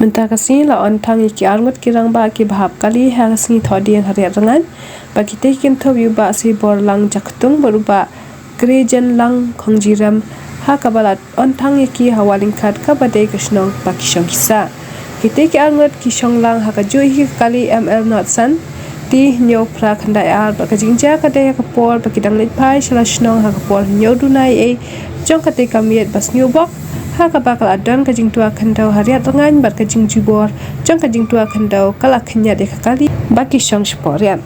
Mentah kasih la on tang iki arngot kirang ba ki bahap kali ha kasih thodiang hariat rangan bagi teh kim thobi ba si bor lang jaktung beruba gerejan lang khongjiram ha kabalat on tang iki hawaling khat ka badai krishnong baki shongkisa kite ki arngot ki shonglang ha ka joi hi kali ml not san ti nyo pra khandai ar ba ka jingja ka de ka por ba ki dang lit phai shala shnong ha ka por nyo dunai e chong ka te kamiet bas nyo bok ha ka bakal adon ka jing tua khandau hariat rangan bar ka jing jubor chong ka jing tua khandau kala khnya de ka kali baki shong sporian